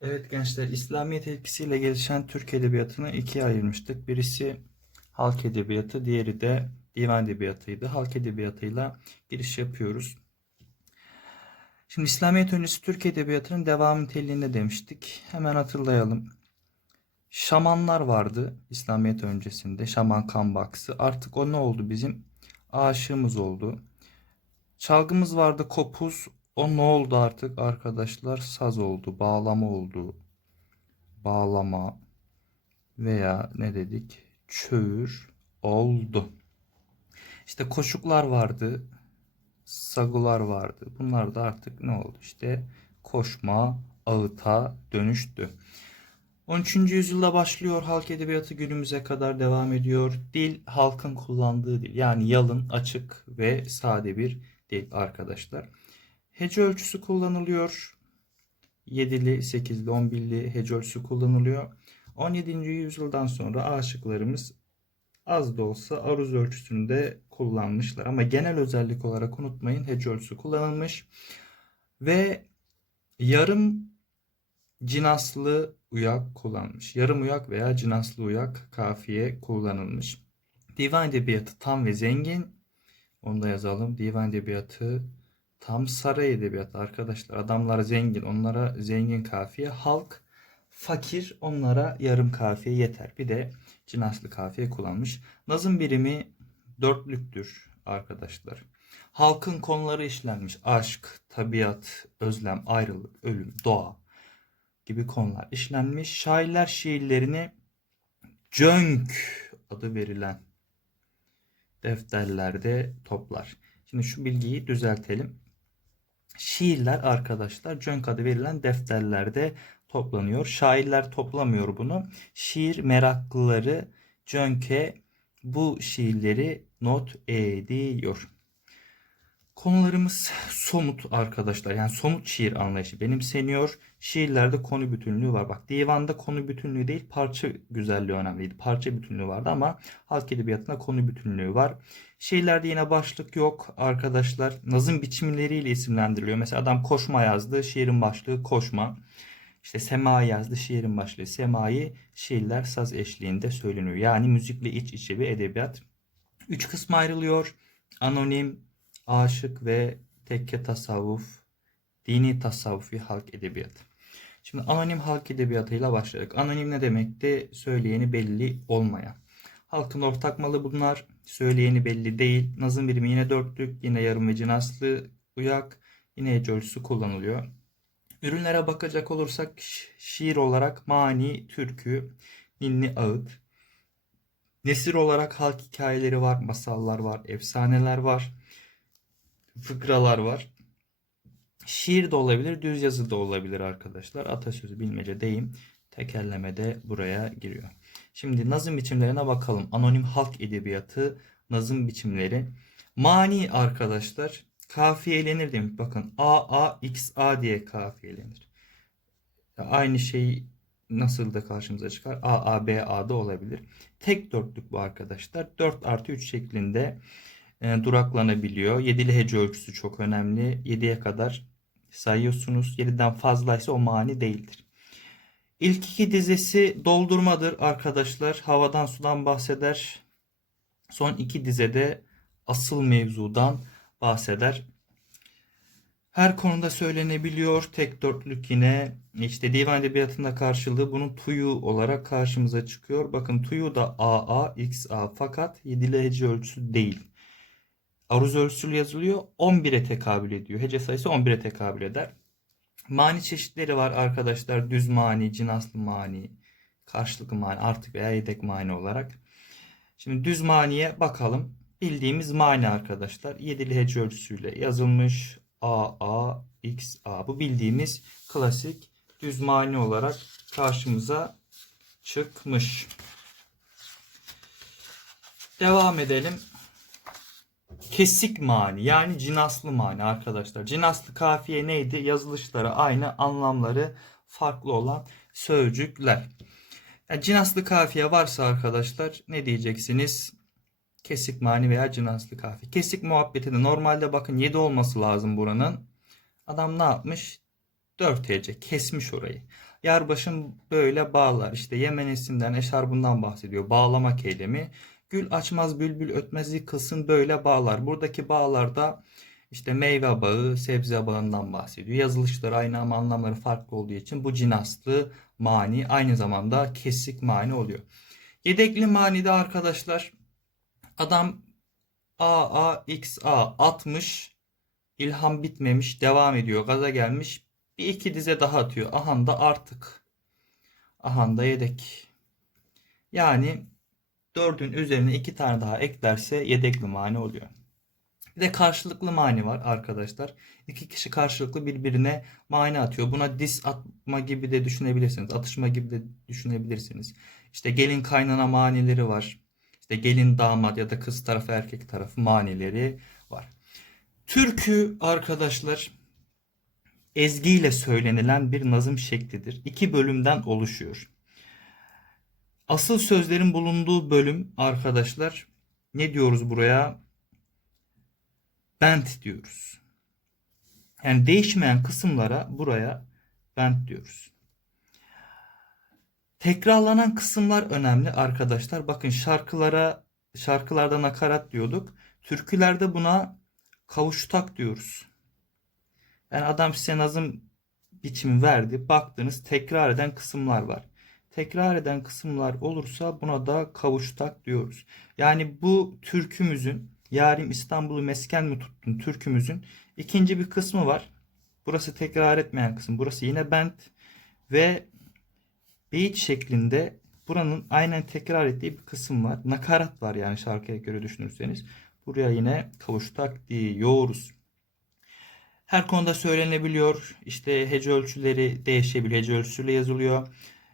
Evet gençler, İslamiyet etkisiyle gelişen Türk edebiyatını ikiye ayırmıştık. Birisi halk edebiyatı, diğeri de divan edebiyatıydı. Halk edebiyatıyla giriş yapıyoruz. Şimdi İslamiyet öncesi Türk edebiyatının devam niteliğinde demiştik. Hemen hatırlayalım. Şamanlar vardı İslamiyet öncesinde. Şaman kambaksı. Artık o ne oldu bizim? Aşığımız oldu. Çalgımız vardı kopuz. O ne oldu artık arkadaşlar? Saz oldu, bağlama oldu. Bağlama veya ne dedik? Çöğür oldu. İşte koşuklar vardı. Sagular vardı. Bunlar da artık ne oldu? İşte koşma, ağıta dönüştü. 13. yüzyılda başlıyor halk edebiyatı günümüze kadar devam ediyor. Dil halkın kullandığı dil. Yani yalın, açık ve sade bir dil arkadaşlar. Hece ölçüsü kullanılıyor. 7'li, 8'li, 11'li hece ölçüsü kullanılıyor. 17. yüzyıldan sonra aşıklarımız az da olsa aruz ölçüsünü de kullanmışlar. Ama genel özellik olarak unutmayın hece ölçüsü kullanılmış. Ve yarım cinaslı uyak kullanmış. Yarım uyak veya cinaslı uyak kafiye kullanılmış. Divan edebiyatı tam ve zengin. Onu da yazalım. Divan edebiyatı tam saray edebiyatı arkadaşlar. Adamlar zengin. Onlara zengin kafiye. Halk fakir. Onlara yarım kafiye yeter. Bir de cinaslı kafiye kullanmış. Nazım birimi dörtlüktür arkadaşlar. Halkın konuları işlenmiş. Aşk, tabiat, özlem, ayrılık, ölüm, doğa gibi konular işlenmiş. Şairler şiirlerini Cönk adı verilen defterlerde toplar. Şimdi şu bilgiyi düzeltelim. Şiirler arkadaşlar Cönk adı verilen defterlerde toplanıyor. Şairler toplamıyor bunu. Şiir meraklıları Cönk'e bu şiirleri not ediyor. Konularımız somut arkadaşlar. Yani somut şiir anlayışı benimseniyor. Şiirlerde konu bütünlüğü var. Bak divanda konu bütünlüğü değil parça güzelliği önemliydi. Parça bütünlüğü vardı ama halk edebiyatında konu bütünlüğü var. Şiirlerde yine başlık yok arkadaşlar. Nazım biçimleriyle isimlendiriliyor. Mesela adam koşma yazdı. Şiirin başlığı koşma. İşte sema yazdı. Şiirin başlığı semai. Şiirler saz eşliğinde söyleniyor. Yani müzikle iç içe bir edebiyat. Üç kısma ayrılıyor. Anonim, aşık ve tekke tasavvuf, dini tasavvufi halk edebiyatı. Şimdi anonim halk edebiyatıyla başladık. Anonim ne demekti? Söyleyeni belli olmayan. Halkın ortak malı bunlar. Söyleyeni belli değil. Nazım birimi yine dörtlük, yine yarım ve cinaslı uyak, yine hece ölçüsü kullanılıyor. Ürünlere bakacak olursak şiir olarak mani, türkü, ninni ağıt. Nesir olarak halk hikayeleri var, masallar var, efsaneler var fıkralar var. Şiir de olabilir, düz yazı da olabilir arkadaşlar. Atasözü, bilmece, deyim, tekerleme de buraya giriyor. Şimdi nazım biçimlerine bakalım. Anonim halk edebiyatı nazım biçimleri. Mani arkadaşlar kafiyelenir demek. Bakın A, A, X, A diye kafiyelenir. Aynı şey nasıl da karşımıza çıkar? A, A, B, A da olabilir. Tek dörtlük bu arkadaşlar. 4 artı 3 şeklinde e, duraklanabiliyor. Yedili hece ölçüsü çok önemli. 7'ye kadar sayıyorsunuz. 7'den fazlaysa o mani değildir. İlk iki dizesi doldurmadır arkadaşlar. Havadan sudan bahseder. Son iki dizede asıl mevzudan bahseder. Her konuda söylenebiliyor. Tek dörtlük yine işte divan edebiyatında karşılığı bunun tuyu olarak karşımıza çıkıyor. Bakın tuyu da AA, XA fakat yedili hece ölçüsü değil aruz ölçüsü yazılıyor. 11'e tekabül ediyor. Hece sayısı 11'e tekabül eder. Mani çeşitleri var arkadaşlar. Düz mani, cinaslı mani, karşılıklı mani, artık veya yedek mani olarak. Şimdi düz maniye bakalım. Bildiğimiz mani arkadaşlar. Yedili hece ölçüsüyle yazılmış. A, A, X, A. Bu bildiğimiz klasik düz mani olarak karşımıza çıkmış. Devam edelim. Kesik mani yani cinaslı mani arkadaşlar. Cinaslı kafiye neydi? Yazılışları aynı, anlamları farklı olan sözcükler. Yani cinaslı kafiye varsa arkadaşlar ne diyeceksiniz? Kesik mani veya cinaslı kafiye. Kesik muhabbeti de normalde bakın 7 olması lazım buranın. Adam ne yapmış? Dört hece kesmiş orayı. Yarbaşın böyle bağlar. İşte Yemenesinden, eşarbından bahsediyor. Bağlamak eylemi. Gül açmaz bülbül ötmezi kılsın böyle bağlar. Buradaki bağlarda işte meyve bağı, sebze bağından bahsediyor. Yazılışları aynı ama anlamları farklı olduğu için bu cinaslı mani aynı zamanda kesik mani oluyor. Yedekli manide arkadaşlar adam A A X A atmış ilham bitmemiş devam ediyor gaza gelmiş bir iki dize daha atıyor. Ahanda artık. Ahanda yedek. Yani dördün üzerine iki tane daha eklerse yedekli mani oluyor. Bir de karşılıklı mani var arkadaşlar. İki kişi karşılıklı birbirine mani atıyor. Buna dis atma gibi de düşünebilirsiniz. Atışma gibi de düşünebilirsiniz. İşte gelin kaynana manileri var. İşte gelin damat ya da kız tarafı erkek tarafı manileri var. Türkü arkadaşlar ezgiyle söylenilen bir nazım şeklidir. İki bölümden oluşuyor. Asıl sözlerin bulunduğu bölüm arkadaşlar ne diyoruz buraya? Bent diyoruz. Yani değişmeyen kısımlara buraya bent diyoruz. Tekrarlanan kısımlar önemli arkadaşlar. Bakın şarkılara şarkılarda nakarat diyorduk. Türkülerde buna kavuştak diyoruz. Yani adam size nazım biçimi verdi. Baktınız tekrar eden kısımlar var. Tekrar eden kısımlar olursa buna da kavuştak diyoruz. Yani bu türkümüzün Yarim İstanbul'u mesken mi tuttun türkümüzün ikinci bir kısmı var. Burası tekrar etmeyen kısım. Burası yine bent ve beyit şeklinde buranın aynen tekrar ettiği bir kısım var. Nakarat var yani şarkıya göre düşünürseniz. Buraya yine kavuştak diyoruz. Her konuda söylenebiliyor. İşte hece ölçüleri değişebiliyor. Hece ölçüsüyle yazılıyor.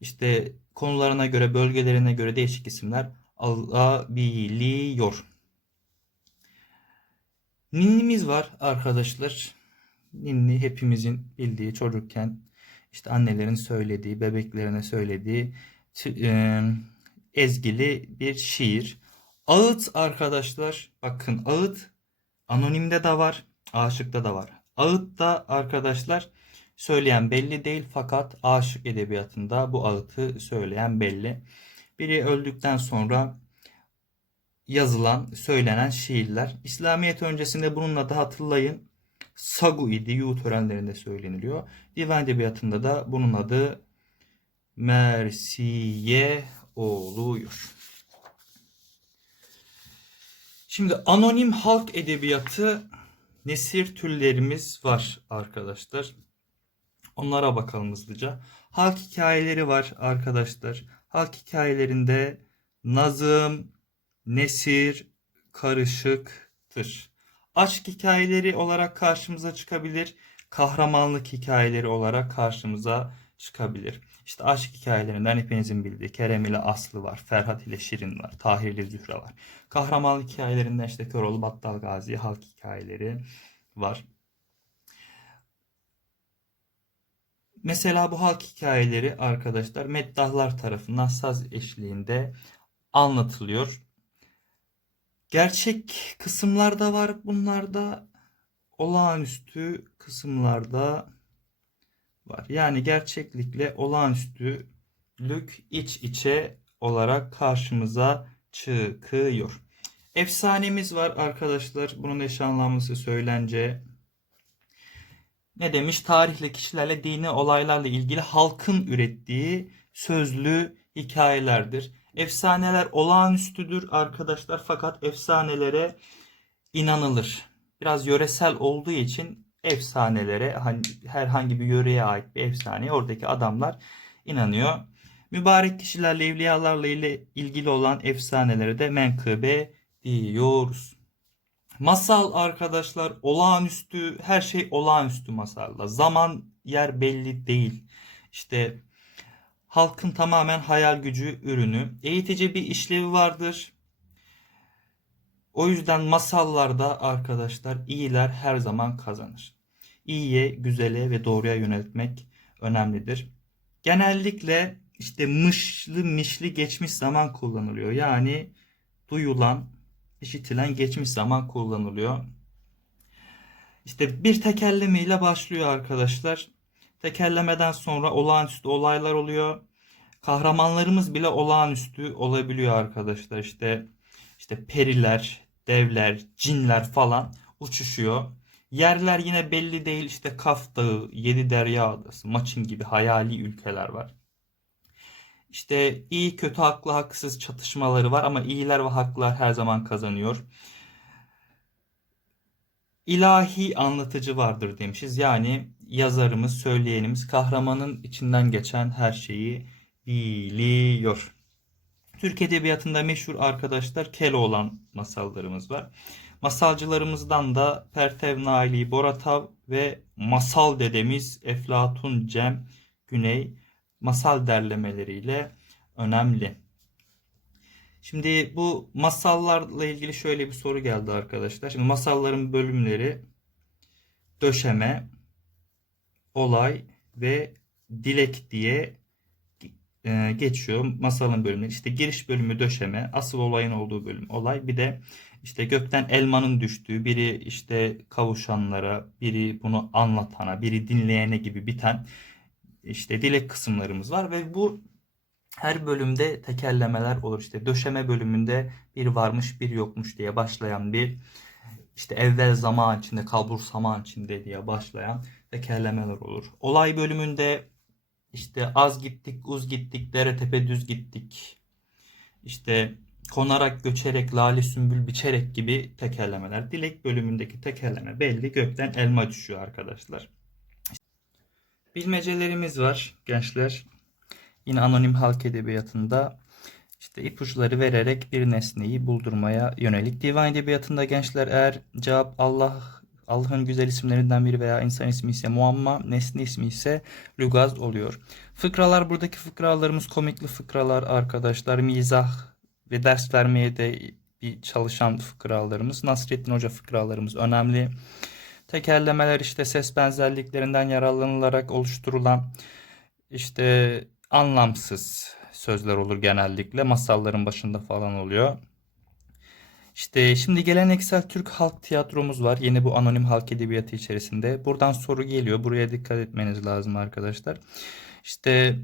İşte konularına göre, bölgelerine göre değişik isimler alabiliyor. Ninnimiz var arkadaşlar. Ninni hepimizin bildiği çocukken işte annelerin söylediği, bebeklerine söylediği e, ezgili bir şiir. Ağıt arkadaşlar bakın ağıt anonimde de var, aşıkta da var. Ağıt da arkadaşlar söyleyen belli değil fakat aşık edebiyatında bu ağıtı söyleyen belli. Biri öldükten sonra yazılan, söylenen şiirler. İslamiyet öncesinde bununla da hatırlayın. Sagu idi. Yuğu törenlerinde söyleniliyor. Divan edebiyatında da bunun adı Mersiye oluyor. Şimdi anonim halk edebiyatı nesir türlerimiz var arkadaşlar. Onlara bakalım hızlıca. Halk hikayeleri var arkadaşlar. Halk hikayelerinde nazım, nesir, karışıktır. Aşk hikayeleri olarak karşımıza çıkabilir. Kahramanlık hikayeleri olarak karşımıza çıkabilir. İşte aşk hikayelerinden hepinizin bildiği Kerem ile Aslı var, Ferhat ile Şirin var, Tahir ile Zühre var. Kahramanlık hikayelerinden işte Köroğlu, Battal Gazi, halk hikayeleri var. Mesela bu halk hikayeleri arkadaşlar meddahlar tarafından saz eşliğinde anlatılıyor. Gerçek kısımlarda var bunlarda. Olağanüstü kısımlarda var. Yani gerçeklikle olağanüstülük iç içe olarak karşımıza çıkıyor. Efsanemiz var arkadaşlar. Bunun eş söylence. Ne demiş? Tarihle, kişilerle, dini olaylarla ilgili halkın ürettiği sözlü hikayelerdir. Efsaneler olağanüstüdür arkadaşlar fakat efsanelere inanılır. Biraz yöresel olduğu için efsanelere herhangi bir yöreye ait bir efsaneye oradaki adamlar inanıyor. Mübarek kişilerle, evliyalarla ile ilgili olan efsanelere de menkıbe diyoruz. Masal arkadaşlar olağanüstü her şey olağanüstü masalla. Zaman yer belli değil. İşte halkın tamamen hayal gücü ürünü. Eğitici bir işlevi vardır. O yüzden masallarda arkadaşlar iyiler her zaman kazanır. İyiye, güzele ve doğruya yöneltmek önemlidir. Genellikle işte mışlı mişli geçmiş zaman kullanılıyor. Yani duyulan, işitilen geçmiş zaman kullanılıyor. İşte bir tekerleme ile başlıyor arkadaşlar. Tekerlemeden sonra olağanüstü olaylar oluyor. Kahramanlarımız bile olağanüstü olabiliyor arkadaşlar. İşte işte periler, devler, cinler falan uçuşuyor. Yerler yine belli değil. İşte Kaf Dağı, Yedi Derya Adası, Maçin gibi hayali ülkeler var. İşte iyi kötü haklı haksız çatışmaları var ama iyiler ve haklılar her zaman kazanıyor. İlahi anlatıcı vardır demişiz. Yani yazarımız, söyleyenimiz kahramanın içinden geçen her şeyi biliyor. Türk Edebiyatı'nda meşhur arkadaşlar Keloğlan masallarımız var. Masalcılarımızdan da Pertev Naili Boratav ve Masal Dedemiz Eflatun Cem Güney masal derlemeleriyle önemli. Şimdi bu masallarla ilgili şöyle bir soru geldi arkadaşlar. Şimdi masalların bölümleri döşeme, olay ve dilek diye e, geçiyor masalın bölümleri. İşte giriş bölümü döşeme, asıl olayın olduğu bölüm olay. Bir de işte gökten elmanın düştüğü, biri işte kavuşanlara, biri bunu anlatana, biri dinleyene gibi biten işte dilek kısımlarımız var ve bu her bölümde tekerlemeler olur. İşte döşeme bölümünde bir varmış bir yokmuş diye başlayan bir işte evvel zaman içinde kalbur zaman içinde diye başlayan tekerlemeler olur. Olay bölümünde işte az gittik, uz gittik, dere tepe düz gittik. İşte konarak, göçerek, lale sümbül biçerek gibi tekerlemeler. Dilek bölümündeki tekerleme belli. Gökten elma düşüyor arkadaşlar. Bilmecelerimiz var gençler. Yine anonim halk edebiyatında işte ipuçları vererek bir nesneyi buldurmaya yönelik. Divan edebiyatında gençler eğer cevap Allah Allah'ın güzel isimlerinden biri veya insan ismi ise muamma, nesne ismi ise lugaz oluyor. Fıkralar buradaki fıkralarımız komikli fıkralar arkadaşlar. Mizah ve ders vermeye de bir çalışan fıkralarımız. Nasrettin Hoca fıkralarımız önemli. Tekerlemeler işte ses benzerliklerinden yararlanılarak oluşturulan işte anlamsız sözler olur genellikle. Masalların başında falan oluyor. İşte şimdi geleneksel Türk halk tiyatromuz var. Yine bu anonim halk edebiyatı içerisinde. Buradan soru geliyor. Buraya dikkat etmeniz lazım arkadaşlar. İşte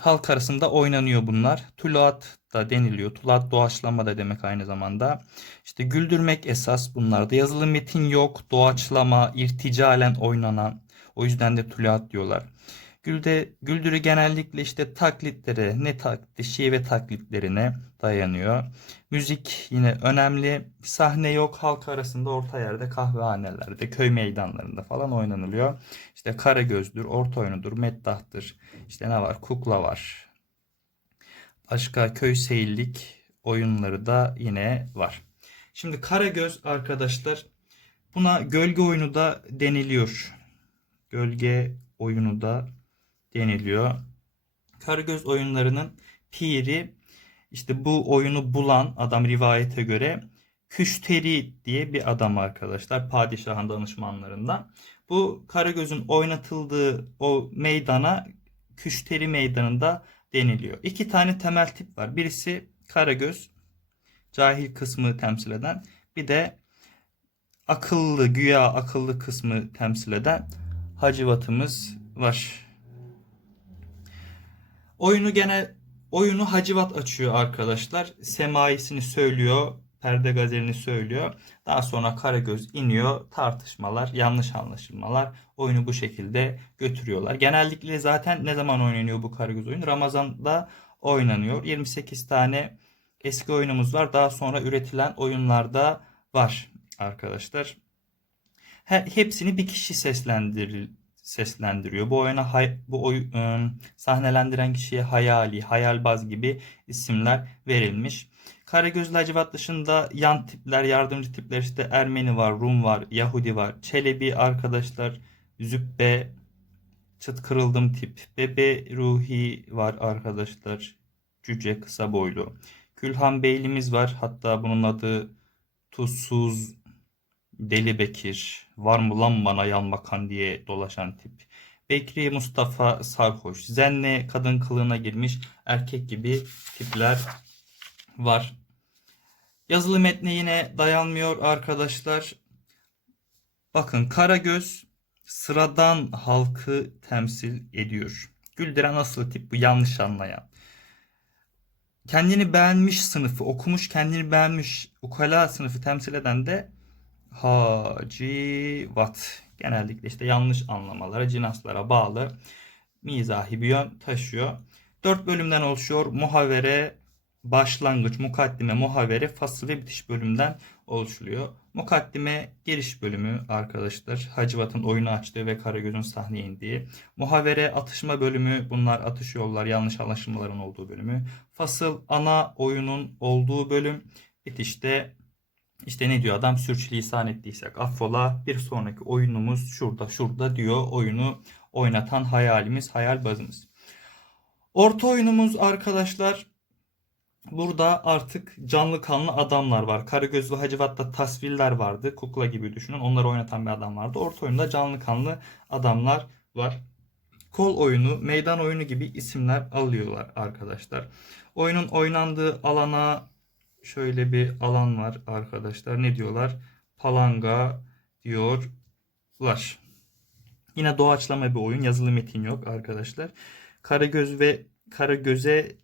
halk arasında oynanıyor bunlar. Tuluat da deniliyor. Tuluat doğaçlama da demek aynı zamanda. İşte güldürmek esas bunlarda. Yazılı metin yok. Doğaçlama, irticalen oynanan. O yüzden de tuluat diyorlar. Gülde, güldürü genellikle işte taklitlere, ne taklidi, şive taklitlerine dayanıyor. Müzik yine önemli. Sahne yok. Halk arasında orta yerde kahvehanelerde, köy meydanlarında falan oynanılıyor. İşte Karagöz'dür, orta oyunudur, meddahtır. İşte ne var? Kukla var. Başka köy seyillik oyunları da yine var. Şimdi Karagöz arkadaşlar buna gölge oyunu da deniliyor. Gölge oyunu da deniliyor. Karagöz oyunlarının piri işte bu oyunu bulan adam rivayete göre Küşteri diye bir adam arkadaşlar. Padişahın danışmanlarından. Bu Karagöz'ün oynatıldığı o meydana Küşteri meydanında deniliyor. İki tane temel tip var. Birisi Karagöz cahil kısmı temsil eden. Bir de akıllı güya akıllı kısmı temsil eden Hacivat'ımız var. Oyunu gene oyunu Hacivat açıyor arkadaşlar. Semaisini söylüyor. Perde gazelini söylüyor. Daha sonra Karagöz iniyor. Tartışmalar, yanlış anlaşılmalar. Oyunu bu şekilde götürüyorlar. Genellikle zaten ne zaman oynanıyor bu Karagöz oyunu? Ramazan'da oynanıyor. 28 tane eski oyunumuz var. Daha sonra üretilen oyunlarda var arkadaşlar. Hepsini bir kişi seslendirir, seslendiriyor. Bu oyuna hay, bu oy, ıı, sahnelendiren kişiye hayali, hayalbaz gibi isimler verilmiş. Karagöz Lacivat dışında yan tipler, yardımcı tipler işte Ermeni var, Rum var, Yahudi var, Çelebi arkadaşlar, Zübbe, çıt kırıldım tip, Bebe Ruhi var arkadaşlar, Cüce kısa boylu. Külhan Beylimiz var. Hatta bunun adı Tuzsuz Deli Bekir. Var mı lan bana yan bakan diye dolaşan tip. Bekri Mustafa Sarhoş. Zenne kadın kılığına girmiş erkek gibi tipler var. Yazılı metne yine dayanmıyor arkadaşlar. Bakın Karagöz sıradan halkı temsil ediyor. Güldüren asıl tip bu yanlış anlayan. Kendini beğenmiş sınıfı, okumuş kendini beğenmiş ukala sınıfı temsil eden de hacivat. Genellikle işte yanlış anlamalara, cinaslara bağlı mizahi bir yön taşıyor. Dört bölümden oluşuyor. Muhavere, başlangıç, mukaddime, muhavere, fasıl ve bitiş bölümden oluşuluyor. Mukaddime giriş bölümü arkadaşlar. Hacivat'ın oyunu açtığı ve Karagöz'ün sahneye indiği. Muhavere atışma bölümü. Bunlar atışıyorlar. Yanlış anlaşılmaların olduğu bölümü. Fasıl ana oyunun olduğu bölüm. Bitişte işte ne diyor adam sürçülisan ettiysek affola bir sonraki oyunumuz şurada şurada diyor oyunu oynatan hayalimiz hayal bazımız. Orta oyunumuz arkadaşlar burada artık canlı kanlı adamlar var. Karagöz ve Hacivat'ta tasvirler vardı. Kukla gibi düşünün. Onları oynatan bir adam vardı. Orta oyunda canlı kanlı adamlar var. Kol oyunu, meydan oyunu gibi isimler alıyorlar arkadaşlar. Oyunun oynandığı alana şöyle bir alan var arkadaşlar. Ne diyorlar? Palanga diyorlar. Yine doğaçlama bir oyun. Yazılı metin yok arkadaşlar. Karagöz ve Karagöz'e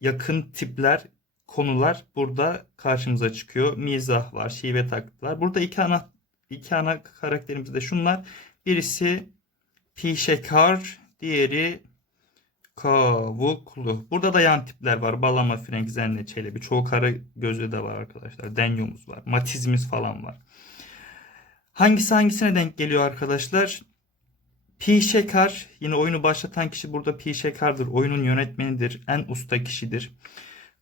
yakın tipler, konular burada karşımıza çıkıyor. Mizah var, şive taktılar. Burada iki ana iki ana karakterimiz de şunlar. Birisi Pişekar, diğeri Kavuklu. Burada da yan tipler var. Balama, Frank, Zenne, Çelebi. Çoğu kara gözlü de var arkadaşlar. Denyomuz var. Matizmiz falan var. Hangisi hangisine denk geliyor arkadaşlar? Pi Şekar yine oyunu başlatan kişi burada Pi Şekar'dır. Oyunun yönetmenidir. En usta kişidir.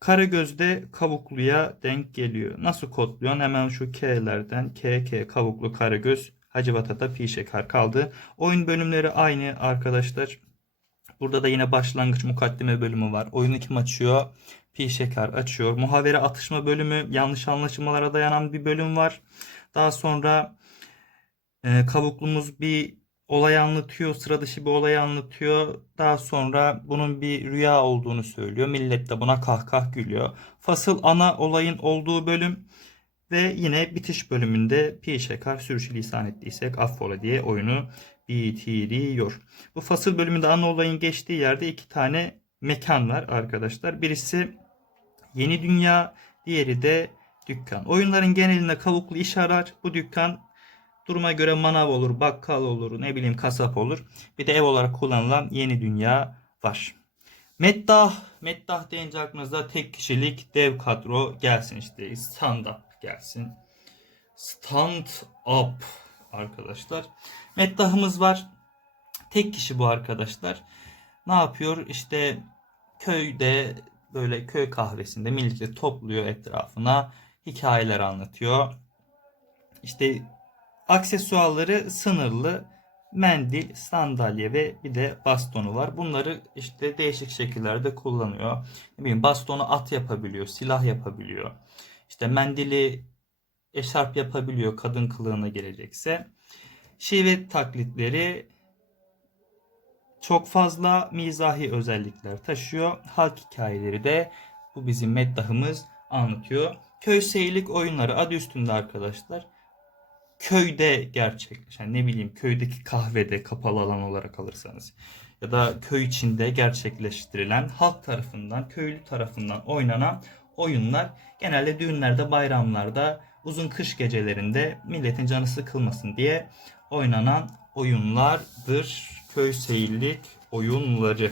Karagöz de Kavuklu'ya denk geliyor. Nasıl kodluyorsun? Hemen şu K'lerden K, K, Kavuklu, Karagöz, Hacivat'a da Pi Şekar kaldı. Oyun bölümleri aynı arkadaşlar. Burada da yine başlangıç mukaddime bölümü var. Oyunu kim açıyor? Pi Şeker açıyor. Muhavere atışma bölümü yanlış anlaşılmalara dayanan bir bölüm var. Daha sonra e, kavuklumuz bir olay anlatıyor. Sıra dışı bir olay anlatıyor. Daha sonra bunun bir rüya olduğunu söylüyor. Millet de buna kahkah gülüyor. Fasıl ana olayın olduğu bölüm ve yine bitiş bölümünde pi şekar sürçülisan ettiysek affola diye oyunu bitiriyor. Bu fasıl bölümünde ana olayın geçtiği yerde iki tane mekan var arkadaşlar. Birisi yeni dünya, diğeri de dükkan. Oyunların genelinde kavuklu iş arar. Bu dükkan duruma göre manav olur, bakkal olur, ne bileyim kasap olur. Bir de ev olarak kullanılan yeni dünya var. Meddah, Meddah deyince aklınıza tek kişilik dev kadro gelsin işte. Stand up gelsin. Stand up arkadaşlar. Meddahımız var. Tek kişi bu arkadaşlar. Ne yapıyor? İşte köyde böyle köy kahvesinde milleti topluyor etrafına. Hikayeler anlatıyor. İşte aksesuarları sınırlı. Mendil, sandalye ve bir de bastonu var. Bunları işte değişik şekillerde kullanıyor. Ne bileyim bastonu at yapabiliyor, silah yapabiliyor. İşte mendili eşarp yapabiliyor kadın kılığına gelecekse. Şive taklitleri çok fazla mizahi özellikler taşıyor. Halk hikayeleri de bu bizim meddahımız anlatıyor. Köy seyirlik oyunları adı üstünde arkadaşlar. Köyde gerçekleşen ne bileyim köydeki kahvede kapalı alan olarak alırsanız ya da köy içinde gerçekleştirilen halk tarafından köylü tarafından oynanan oyunlar genelde düğünlerde bayramlarda uzun kış gecelerinde milletin canı sıkılmasın diye oynanan oyunlardır. Köy seyirlik oyunları.